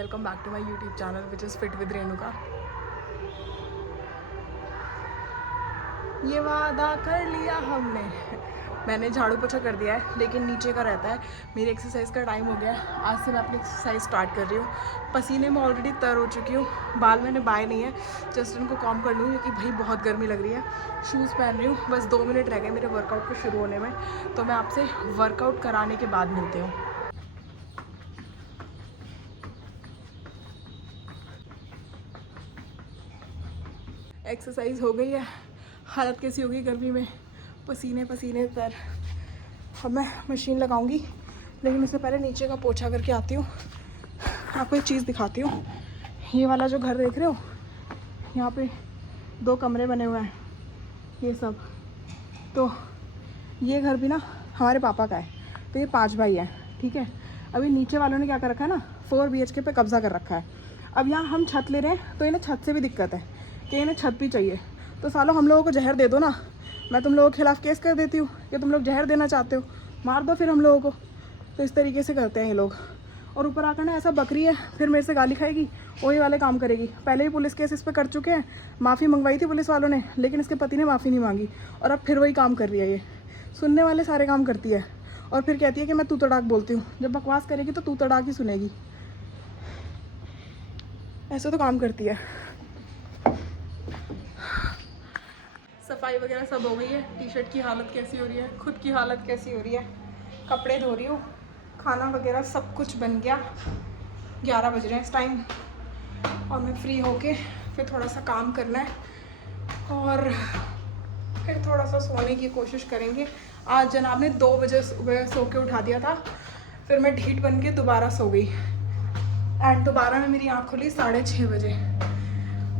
Welcome back to my YouTube channel which is fit with Renuka. ये वादा कर लिया हमने। मैंने झाड़ू पोछा कर दिया है लेकिन नीचे का रहता है। मेरी एक्सरसाइज का टाइम हो गया है। आज से मैं अपनी एक्सरसाइज स्टार्ट कर रही हूँ। पसीने में ऑलरेडी तर हो चुकी हूँ। बाल मैंने बाय नहीं है, जस्ट इनको कॉम कर लूँ क्योंकि भाई बहुत गर्मी लग रही है। शूज़ पहन रही हूँ। बस 2 मिनट रह गए मेरे वर्कआउट को शुरू होने में, तो मैं आपसे वर्कआउट कराने के बाद मिलती हूँ। एक्सरसाइज हो गई है। हालत कैसी होगी गर्मी में, पसीने पसीने तर। अब मैं मशीन लगाऊंगी लेकिन उससे पहले नीचे का पोछा करके आती हूँ। आपको एक चीज़ दिखाती हूँ। ये वाला जो घर देख रहे हो, यहाँ पे 2 कमरे बने हुए हैं ये सब। तो ये घर भी ना हमारे पापा का है। तो ये 5 भाई हैं, ठीक है। अभी नीचे वालों ने क्या कर रखा है ना, 4 BHK पे कब्जा कर रखा है। अब यहाँ हम छत ले रहे हैं तो इन्हें छत से भी दिक्कत है कि इन्हें छत भी चाहिए। तो सालों हम लोगों को जहर दे दो ना, मैं तुम लोगों के खिलाफ़ केस कर देती हूँ कि तुम लोग जहर देना चाहते हो, मार दो फिर हम लोगों को। तो इस तरीके से करते हैं ये लोग। और ऊपर आकर ना ऐसा बकरी है, फिर मेरे से गाली खाएगी, वही वाले काम करेगी। पहले भी पुलिस केस इस पर कर चुके हैं, माफ़ी मंगवाई थी पुलिस वालों ने, लेकिन इसके पति ने माफ़ी नहीं मांगी और अब फिर वही काम कर रही है। ये सुनने वाले सारे काम करती है और फिर कहती है कि मैं तू तड़ाक बोलती हूँ। जब बकवास करेगी तो तू तड़ाक ही सुनेगी। ऐसे तो काम करती है। सफाई वगैरह सब हो गई है। टी-शर्ट की हालत कैसी हो रही है, खुद की हालत कैसी हो रही है, कपड़े धो रही हूँ, खाना वगैरह सब कुछ बन गया। 11 बज रहे हैं इस टाइम और मैं फ्री होके फिर थोड़ा सा काम करना है और फिर थोड़ा सा सोने की कोशिश करेंगे। आज जनाब ने 2 बजे सुबह सो के उठा दिया था, फिर मैं ढीठ बन के दोबारा सो गई एंड दोबारा में मेरी आँख खुली 6:30 बजे।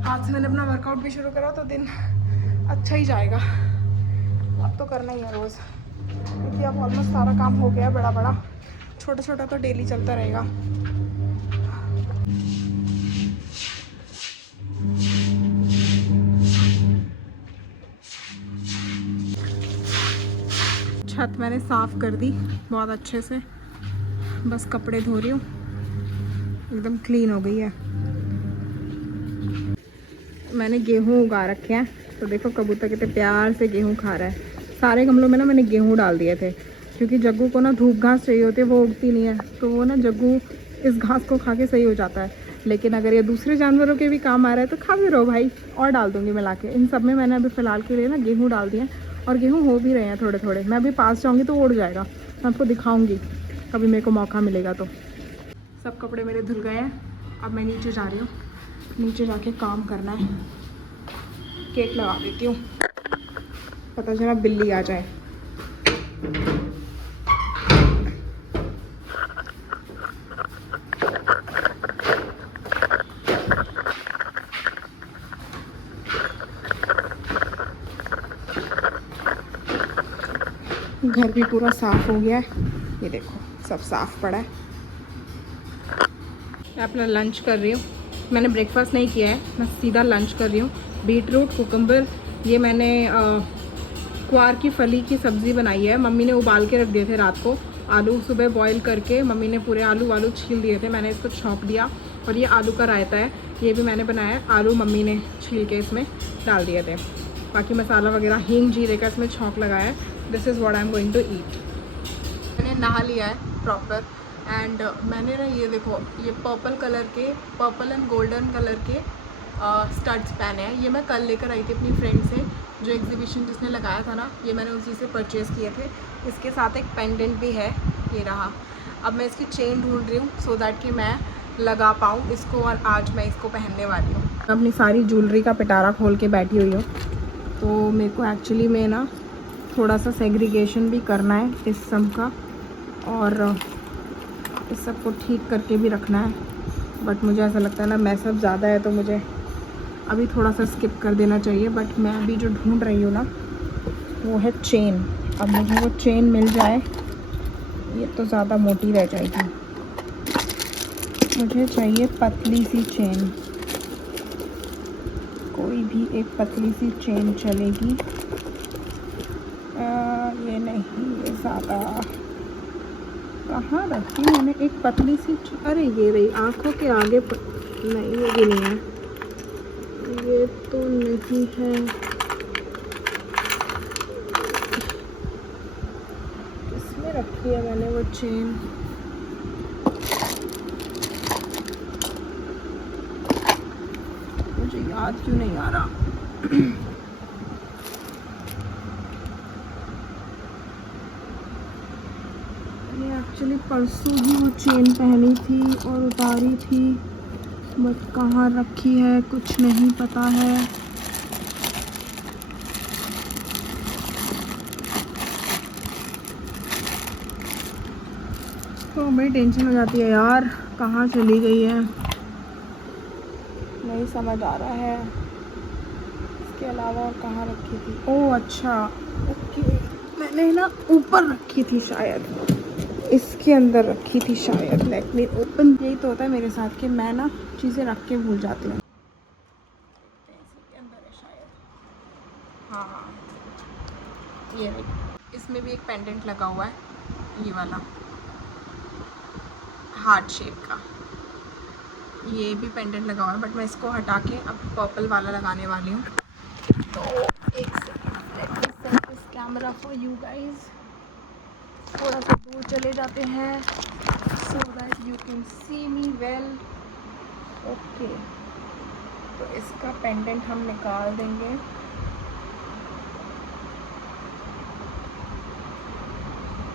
आज से मैंने अपना वर्कआउट भी शुरू करा तो दिन अच्छा ही जाएगा। अब तो करना ही है रोज़, क्योंकि अब ऑलमोस्ट सारा काम हो गया बड़ा बड़ा, छोटा छोटा तो डेली चलता रहेगा। छत मैंने साफ़ कर दी बहुत अच्छे से, बस कपड़े धो रही हूँ, एकदम क्लीन हो गई है। मैंने गेहूँ उगा रखे हैं, तो देखो कबूतर कितने प्यार से गेहूँ खा रहा है। सारे गमलों में ना मैंने गेहूँ डाल दिए थे क्योंकि जग्गू को ना धूप घास चाहिए होती है, वो उगती नहीं है, तो वो ना जग्गू इस घास को खा के सही हो जाता है। लेकिन अगर ये दूसरे जानवरों के भी काम आ रहा है तो खा भी रहो भाई, और डाल दूँगी मैं लाके। इन सब में मैंने अभी फ़िलहाल के लिए ना गेहूँ डाल दिए और गेहूँ हो भी रहे हैं थोड़े थोड़े। मैं अभी पास जाऊँगी तो उड़ जाएगा, मैं आपको दिखाऊँगी कभी मेरे को मौका मिलेगा तो। सब कपड़े मेरे धुल गए हैं, अब मैं नीचे जा रही हूँ। नीचे जाके काम करना है। केक लगा देती हूँ, पता चला बिल्ली आ जाए। घर भी पूरा साफ हो गया है, ये देखो सब साफ पड़ा है। मैं अपना लंच कर रही हूँ। मैंने ब्रेकफास्ट नहीं किया है, मैं सीधा लंच कर रही हूँ। बीटरूट कुकम्बर, ये मैंने क्वार की फली की सब्ज़ी बनाई है। मम्मी ने उबाल के रख दिए थे रात को। आलू सुबह बॉईल करके मम्मी ने पूरे आलू छील दिए थे, मैंने इसको छौंक दिया। और ये आलू का रायता है, ये भी मैंने बनाया है। आलू मम्मी ने छील के इसमें डाल दिए थे। बाकी मसाला वगैरह हींग जीरे का इसमें छौंक लगाया है। This is what I am going to eat. मैंने नहा लिया है प्रॉपर एंड मैंने ना ये देखो, ये पर्पल एंड गोल्डन कलर के स्टड्स पहने हैं। ये मैं कल लेकर आई थी अपनी फ्रेंड से, जो एग्जीबिशन जिसने लगाया था ना, ये मैंने उसी से परचेज़ किए थे। इसके साथ एक पेंडेंट भी है, ये रहा। अब मैं इसकी चेन ढूंढ रही हूँ सो दैट कि मैं लगा पाऊँ इसको, और आज मैं इसको पहनने वाली हूँ। अपनी सारी ज्वेलरी का पिटारा खोल के बैठी हुई हूँ, तो मेरे को एक्चुअली में ना थोड़ा सा सेग्रीगेशन भी करना है इस सब का, और इस सब को ठीक करके भी रखना है। बट मुझे ऐसा लगता है ना मैसअप ज़्यादा है, तो मुझे अभी थोड़ा सा स्किप कर देना चाहिए। बट मैं अभी जो ढूंढ रही हूँ ना वो है चेन। अब मुझे वो चेन मिल जाए, ये तो ज़्यादा मोटी रह जाएगी, मुझे चाहिए पतली सी चेन। कोई भी एक पतली सी चेन चलेगी। ये नहीं, ये ज़्यादा, कहाँ रखी मैंने एक पतली सी अरे ये रही आँखों के आगे नहीं ये भी नहीं है, ये तो नहीं है। इसमें रखी है मैंने वो चेन। मुझे याद क्यों नहीं आ रहा। एक्चुअली परसों ही वो चेन पहनी थी और उतारी थी, बट कहाँ रखी है कुछ नहीं पता है। तो बड़ी टेंशन हो जाती है यार, कहाँ चली गई है नहीं समझ आ रहा है। इसके अलावा और कहाँ रखी थी? ओह अच्छा ओके, मैंने ना ऊपर रखी थी शायद, इसके अंदर रखी थी शायद। Let me open. यही तो होता है मेरे साथ कि मैं ना चीज़ें रख के भूल जाती हूँ। इसके अंदर है शायद, हाँ ये नहीं। इसमें भी एक पेंडेंट लगा हुआ है, ये वाला हार्ट शेप का, ये भी पेंडेंट लगा हुआ है, बट मैं इसको हटा के अब पर्पल वाला लगाने वाली हूँ। तो एक second, let me set this camera for you guys. थोड़ा सा दूर चले जाते हैं so that you can see me well. Okay, तो इसका पेंडेंट हम निकाल देंगे।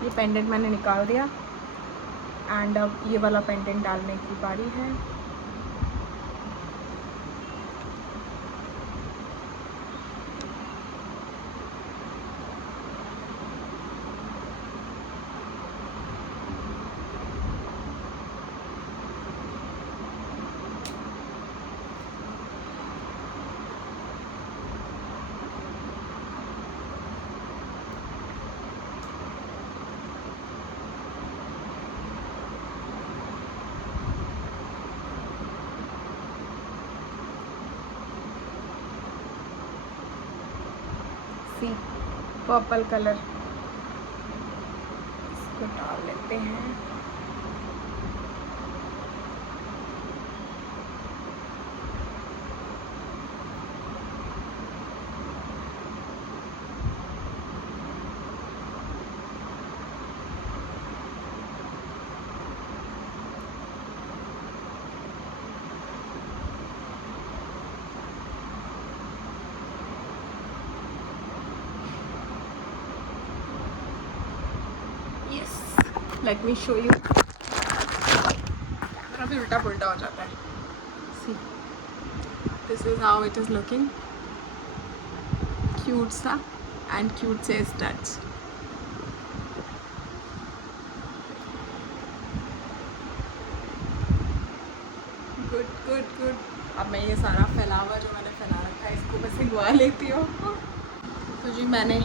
ये पेंडेंट मैंने निकाल दिया एंड अब ये वाला पेंडेंट डालने की बारी है। सी पर्पल कलर इसको डाल लेते हैं। Let me show you. काफ़ी उल्टा पुल्टा हो जाता है। See this is how it is looking, cute सा एंड क्यूट से स्टड्स। Good good good. अब मैं ये सारा फैलावा जो मैंने फैला रखा है इसको बस हिलवा लेती हूँ। तो जी मैंने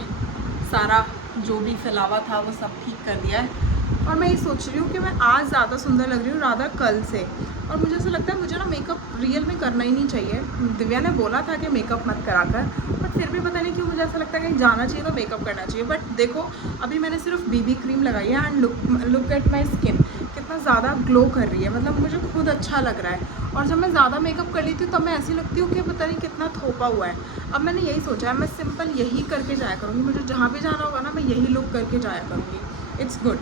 सारा जो भी फैलावा था वो सब ठीक कर दिया है और मैं ये सोच रही हूँ कि मैं आज ज़्यादा सुंदर लग रही हूँ राधा कल से। और मुझे ऐसा लगता है मुझे ना मेकअप रियल में करना ही नहीं चाहिए। दिव्या ने बोला था कि मेकअप मत करा कर, बट फिर भी पता नहीं क्यों मुझे ऐसा लगता है कि जाना चाहिए तो मेकअप करना चाहिए। बट देखो अभी मैंने सिर्फ बीबी क्रीम लगाई है and look at my skin कितना ज़्यादा ग्लो कर रही है, मतलब मुझे खुद अच्छा लग रहा है। और जब मैं ज़्यादा मेकअप कर लेती हूँ तब मैं ऐसी लगती हूँ कि पता नहीं कितना थोपा हुआ है। अब मैंने यही सोचा है मैं सिंपल यही करके जाया करूँगी, मुझे जहाँ भी जाना होगा ना मैं यही लुक करके जाया करूँगी। It's good.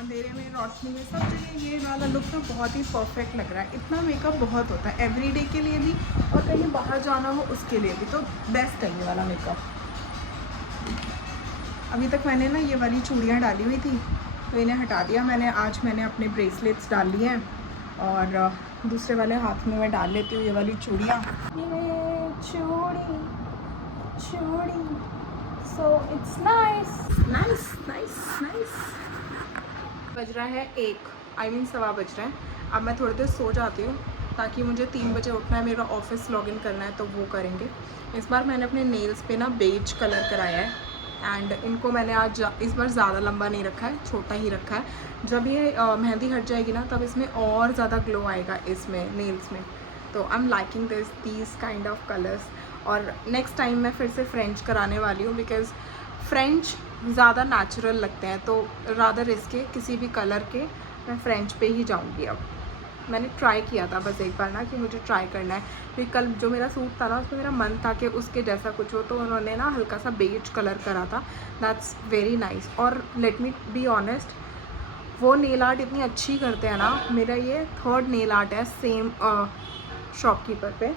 अंधेरे में रोशनी में सब जगह ये वाला लुक ना बहुत ही परफेक्ट लग रहा है। इतना मेकअप बहुत होता है एवरीडे के लिए भी और कहीं बाहर जाना हो उसके लिए भी, तो बेस्ट है ये वाला मेकअप। अभी तक मैंने ना ये वाली चूड़ियाँ डाली हुई थी तो इन्हें हटा दिया मैंने। आज मैंने अपने ब्रेसलेट्स डाल लिए हैं और दूसरे वाले हाथ में मैं डाल लेती हूँ ये वाली चूड़ियाँ। ये चूड़ी चूड़ी so it's nice nice nice nice. बज रहा है 1 सवा बज रहा है। अब मैं थोड़ी देर सो जाती हूँ ताकि मुझे 3 बजे उठना है, मेरा ऑफिस लॉगिन करना है तो वो करेंगे। इस बार मैंने अपने नेल्स पे ना बेज कलर कराया है एंड इनको मैंने आज इस बार ज़्यादा लंबा नहीं रखा है, छोटा ही रखा है। जब ये मेहंदी हट जाएगी ना तब इसमें और ज़्यादा ग्लो आएगा इसमें नेल्स में। तो I am liking these kind of colours. और नेक्स्ट टाइम मैं फिर से फ्रेंच कराने वाली हूँ बिकॉज़ फ्रेंच ज़्यादा नेचुरल लगते हैं, तो रादर इसके किसी भी कलर के मैं फ्रेंच पे ही जाऊँगी। अब मैंने ट्राई किया था बस एक बार ना कि मुझे ट्राई करना है, क्योंकि कल जो मेरा सूट था ना उसमें मेरा मन था कि उसके जैसा कुछ हो, तो उन्होंने ना हल्का सा बेज कलर करा था। That's very nice. और लेट मी बी ऑनेस्ट, वो नेल आर्ट इतनी अच्छी करते हैं ना। मेरा ये 3rd नेल आर्ट है सेम शॉपकीपर पे,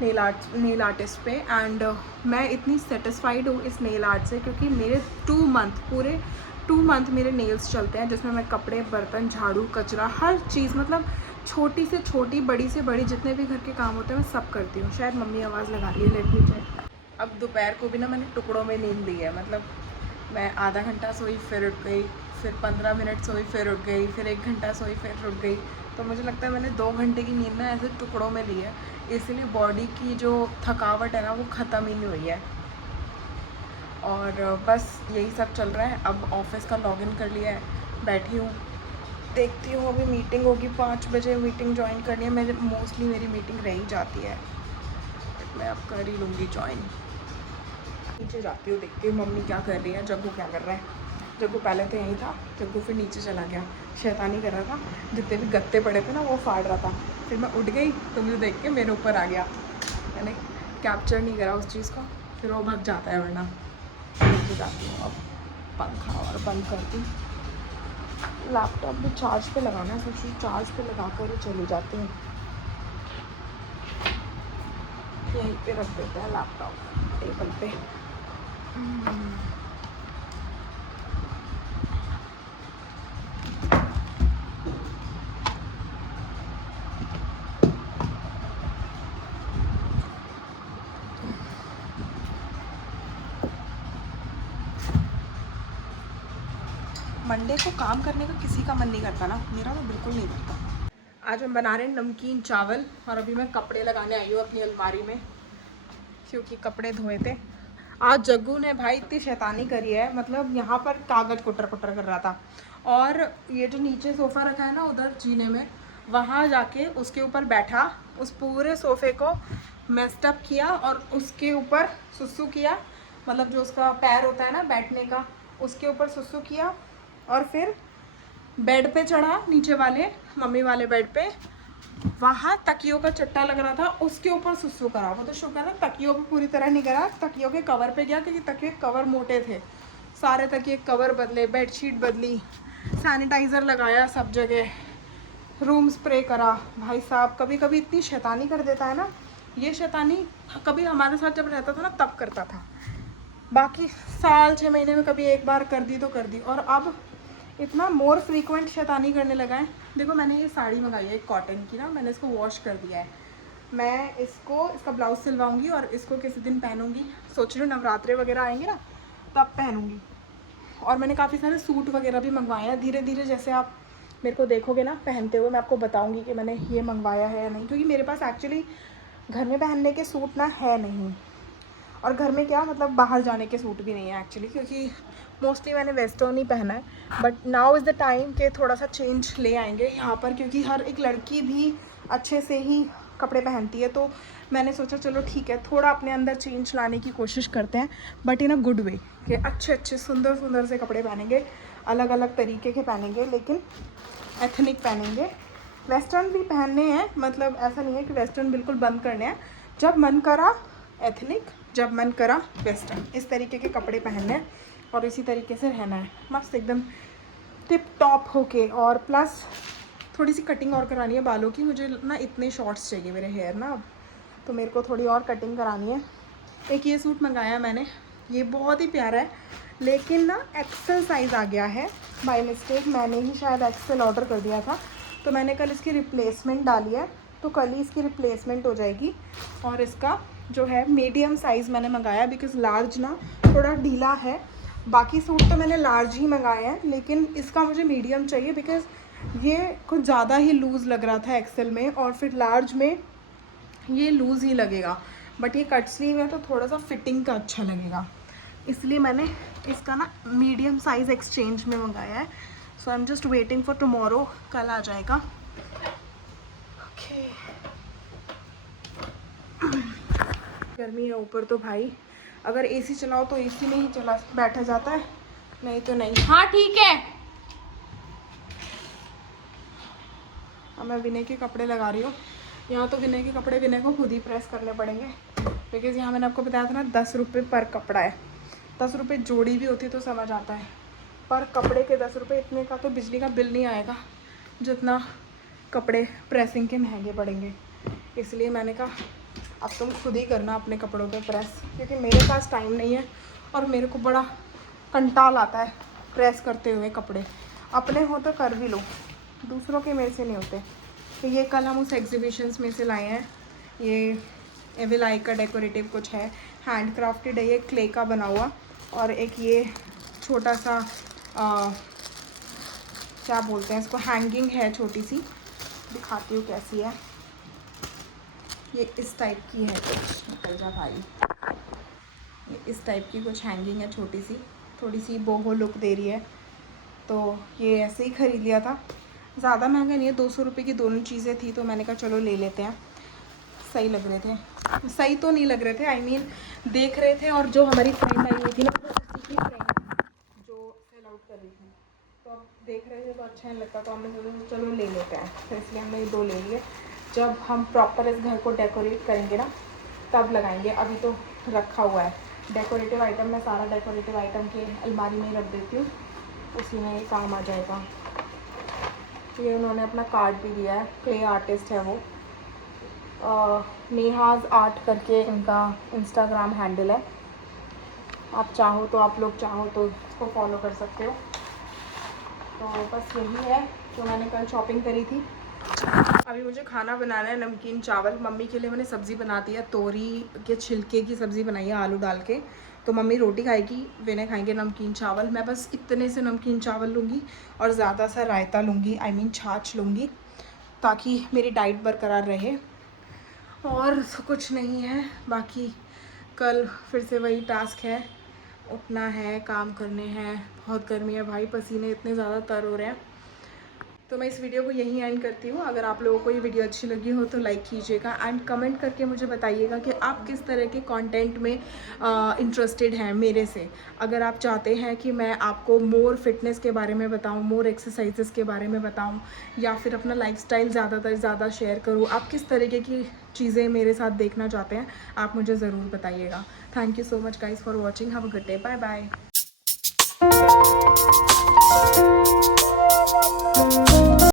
नेल आर्टिस्ट पे, एंड मैं इतनी सेटिस्फाइड हूँ इस नेल आर्ट से, क्योंकि मेरे 2 मंथ पूरे 2 मंथ मेरे नेल्स चलते हैं, जिसमें मैं कपड़े, बर्तन, झाड़ू, कचरा, हर चीज़, मतलब छोटी से छोटी, बड़ी से बड़ी, जितने भी घर के काम होते हैं मैं सब करती हूँ। शायद मम्मी आवाज़ लगा रही है, लेट मी चेक। अब दोपहर को भी ना मैंने टुकड़ों में नींद ली है, मतलब मैं आधा घंटा सोई फिर उठ गई, फिर 15 मिनट सोई फिर उठ गई, फिर 1 घंटा सोई फिर उठ गई। तो मुझे लगता है मैंने 2 घंटे की नींद ना ऐसे टुकड़ों में ली है, इसलिए बॉडी की जो थकावट है ना वो ख़त्म ही नहीं हुई है। और बस यही सब चल रहा है। अब ऑफिस का लॉगिन कर लिया है, बैठी हूँ, देखती हूँ। अभी मीटिंग होगी 5 बजे, मीटिंग ज्वाइन करनी है। मेरे मोस्टली मेरी मीटिंग रह ही जाती है, बट मैं अब कर ही लूँगी ज्वाइन। नीचे जाती हूँ, देखती हूँ मम्मी क्या कर रही है, जग्गू क्या कर रहा है। जग्गू पहले तो यहीं था, जग्गू फिर नीचे चला गया, शैतानी कर रहा था। जितने भी गत्ते पड़े थे ना वो फाड़ रहा था। फिर मैं उठ गई तो मुझे देख के मेरे ऊपर आ गया। मैंने कैप्चर नहीं करा उस चीज़ को, फिर वो भाग जाता है। वरना नीचे जाती हूँ, अब पंखा और बंद करती हूँ। लैपटॉप भी चार्ज पे लगाना है, सोच रही चार्ज पे लगा कर ही चली जाती हूँ। यहीं पे रख देते हैं लैपटॉप टेबल पे। मंडे को काम करने का किसी का मन नहीं करता ना, मेरा तो बिल्कुल नहीं करता। आज हम बना रहे हैं नमकीन चावल, और अभी मैं कपड़े लगाने आई हूँ अपनी अलमारी में, क्योंकि कपड़े धोए थे। आज जग्गू ने भाई इतनी शैतानी करी है, मतलब यहाँ पर कागज़ कुटर कुटर कर रहा था, और ये जो नीचे सोफ़ा रखा है ना उधर जीने में, वहाँ जाके उसके ऊपर बैठा, उस पूरे सोफ़े को मेस्टअप किया और उसके ऊपर सुसु किया, मतलब जो उसका पैर होता है ना बैठने का, उसके ऊपर सुसु किया, और फिर बेड पे चढ़ा, नीचे वाले मम्मी वाले बेड पे, वहाँ तकियों का चट्टा लग रहा था, उसके ऊपर सुसु करा। वो तो शुक्र है तकियों पे पूरी तरह नहीं करा, तकियों के कवर पे गया, क्योंकि तकिए कवर मोटे थे। सारे तकिए कवर बदले, बेडशीट बदली, सैनिटाइज़र लगाया सब जगह, रूम स्प्रे करा। भाई साहब कभी कभी इतनी शैतानी कर देता है ना। ये शैतानी कभी हमारे साथ जब रहता था ना तब करता था, बाकी साल 6 महीने में कभी एक बार कर दी तो कर दी, और अब इतना मोर फ्रीक्वेंट शैतानी करने लगा है। देखो मैंने ये साड़ी मंगाई है एक कॉटन की ना, मैंने इसको वॉश कर दिया है। मैं इसका ब्लाउज सिलवाऊंगी और इसको किसी दिन पहनूंगी। सोच रही हूँ नवरात्रे वगैरह आएंगे ना तब पहनूंगी। और मैंने काफ़ी सारे सूट वगैरह भी मंगवाए हैं। धीरे धीरे जैसे आप मेरे को देखोगे ना पहनते हुए, मैं आपको बताऊँगी कि मैंने ये मंगवाया है या नहीं, क्योंकि मेरे पास एक्चुअली घर में पहनने के सूट ना है नहीं, और घर में क्या मतलब बाहर जाने के सूट भी नहीं है एक्चुअली, क्योंकि मोस्टली मैंने वेस्टर्न ही पहना है। But now is the time कि थोड़ा सा चेंज ले आएंगे यहाँ पर, क्योंकि हर एक लड़की भी अच्छे से ही कपड़े पहनती है। तो मैंने सोचा चलो ठीक है, थोड़ा अपने अंदर चेंज लाने की कोशिश करते हैं, but in a good way, कि अच्छे अच्छे सुंदर सुंदर से कपड़े पहनेंगे, अलग अलग तरीके के पहनेंगे, लेकिन एथनिक पहनेंगे। वेस्टर्न भी पहनने हैं, मतलब ऐसा नहीं है कि वेस्टर्न बिल्कुल बंद करने हैं। जब मन करा एथनिक, जब मन करा वेस्टर्न, इस तरीके के कपड़े पहनने हैं और इसी तरीके से रहना है, मस्त एकदम टिप टॉप होके। और प्लस थोड़ी सी कटिंग और करानी है बालों की। मुझे ना इतने शॉर्ट्स चाहिए मेरे हेयर ना, तो मेरे को थोड़ी और कटिंग करानी है। एक ये सूट मंगाया मैंने, ये बहुत ही प्यारा है, लेकिन ना एक्सेल साइज़ आ गया है बाय मिस्टेक। मैंने ही शायद एक्सेल ऑर्डर कर दिया था, तो मैंने कल इसकी रिप्लेसमेंट डाली है, तो कल ही इसकी रिप्लेसमेंट हो जाएगी। और इसका जो है मीडियम साइज़ मैंने मंगाया, बिकॉज़ लार्ज ना थोड़ा ढीला है। बाकी सूट तो मैंने लार्ज ही मंगाए हैं, लेकिन इसका मुझे मीडियम चाहिए, बिकॉज़ ये कुछ ज़्यादा ही लूज़ लग रहा था एक्सेल में, और फिर लार्ज में ये लूज़ ही लगेगा। बट ये कट स्लीव है तो थोड़ा सा फिटिंग का अच्छा लगेगा, इसलिए मैंने इसका ना मीडियम साइज़ एक्सचेंज में मंगाया है। So I am just waiting for tomorrow, कल आ जाएगा। ओके गर्मी है ऊपर तो भाई, अगर एसी चलाओ तो एसी में ही चला बैठा जाता है, नहीं तो नहीं। हाँ ठीक है। अब मैं विनय के कपड़े लगा रही हूँ। यहाँ तो विनय के कपड़े विनय को खुद ही प्रेस करने पड़ेंगे, बिकॉज़ यहाँ मैंने आपको बताया था ना 10 रुपये पर कपड़ा है। 10 रुपये जोड़ी भी होती तो समझ आता है, पर कपड़े के 10 रुपये, इतने का तो बिजली का बिल नहीं आएगा जितना कपड़े प्रेसिंग के महंगे पड़ेंगे। इसलिए मैंने कहा अब तुम खुद ही करना अपने कपड़ों पे प्रेस, क्योंकि मेरे पास टाइम नहीं है और मेरे को बड़ा कंटाल आता है प्रेस करते हुए कपड़े। अपने हो तो कर भी लो, दूसरों के मेरे से नहीं होते। तो ये कल हम उस एग्जीबिशंस में से लाए हैं। ये एविल आई का डेकोरेटिव कुछ है, हैंड क्राफ्टेड है, ये क्ले का बना हुआ। और एक ये छोटा सा क्या बोलते हैं इसको, हैंगिंग है छोटी सी, दिखाती हूँ कैसी है। ये इस टाइप की है कुछ, निकल जा भाई। ये इस टाइप की कुछ हैंगिंग है छोटी सी, थोड़ी सी बोहो लुक दे रही है। तो ये ऐसे ही ख़रीद लिया था, ज़्यादा महंगा नहीं है, 200 रुपये की दोनों चीज़ें थी, तो मैंने कहा चलो ले लेते हैं। सही लग रहे थे, सही तो नहीं लग रहे थे, आई मीन देख रहे थे, और जो हमारी फ्रेंड आई हुई थी ना, वो उसी की फ्रेंड जो सेल आउट कर रही थी, तो अब देख रहे थे तो अच्छा नहीं लगता, तो हमने सोचा चलो ले लेते हैं। तो इसलिए हमने ये 2 ले लिए। जब हम प्रॉपर इस घर को डेकोरेट करेंगे ना तब लगाएंगे, अभी तो रखा हुआ है डेकोरेटिव आइटम। मैं सारा डेकोरेटिव आइटम के अलमारी में ही रख देती हूँ, उसी में ये काम आ जाएगा। ये उन्होंने अपना कार्ड भी दिया है, क्ले आर्टिस्ट है वो, नेहाज आर्ट करके इनका इंस्टाग्राम हैंडल है। आप चाहो तो, आप लोग चाहो तो इसको फॉलो कर सकते हो। तो बस यही है जो मैंने कल शॉपिंग करी थी। अभी मुझे खाना बनाना है, नमकीन चावल। मम्मी के लिए मैंने सब्ज़ी बना दी है, तोरी के छिलके की सब्ज़ी बनाई है आलू डाल के। तो मम्मी रोटी खाएगी, विनय खाएंगे नमकीन चावल। मैं बस इतने से नमकीन चावल लूँगी और ज़्यादा सा रायता लूँगी, आई मीन छाछ लूँगी, ताकि मेरी डाइट बरकरार रहे। और कुछ नहीं है। बाकी कल फिर से वही टास्क है, उठना है, काम करने हैं। बहुत गर्मी है भाई, पसीने इतने ज़्यादा तर हो रहे हैं। तो मैं इस वीडियो को यहीं एंड करती हूँ। अगर आप लोगों को ये वीडियो अच्छी लगी हो तो लाइक कीजिएगा, एंड कमेंट करके मुझे बताइएगा कि आप किस तरह के कंटेंट में इंटरेस्टेड हैं मेरे से। अगर आप चाहते हैं कि मैं आपको मोर फिटनेस के बारे में बताऊँ, मोर एक्सरसाइजेस के बारे में बताऊँ, या फिर अपना लाइफस्टाइल ज़्यादा शेयर करूँ, आप किस तरीके की चीज़ें मेरे साथ देखना चाहते हैं, आप मुझे ज़रूर बताइएगा। Thank you so much guys for watching. Have a good day, bye bye.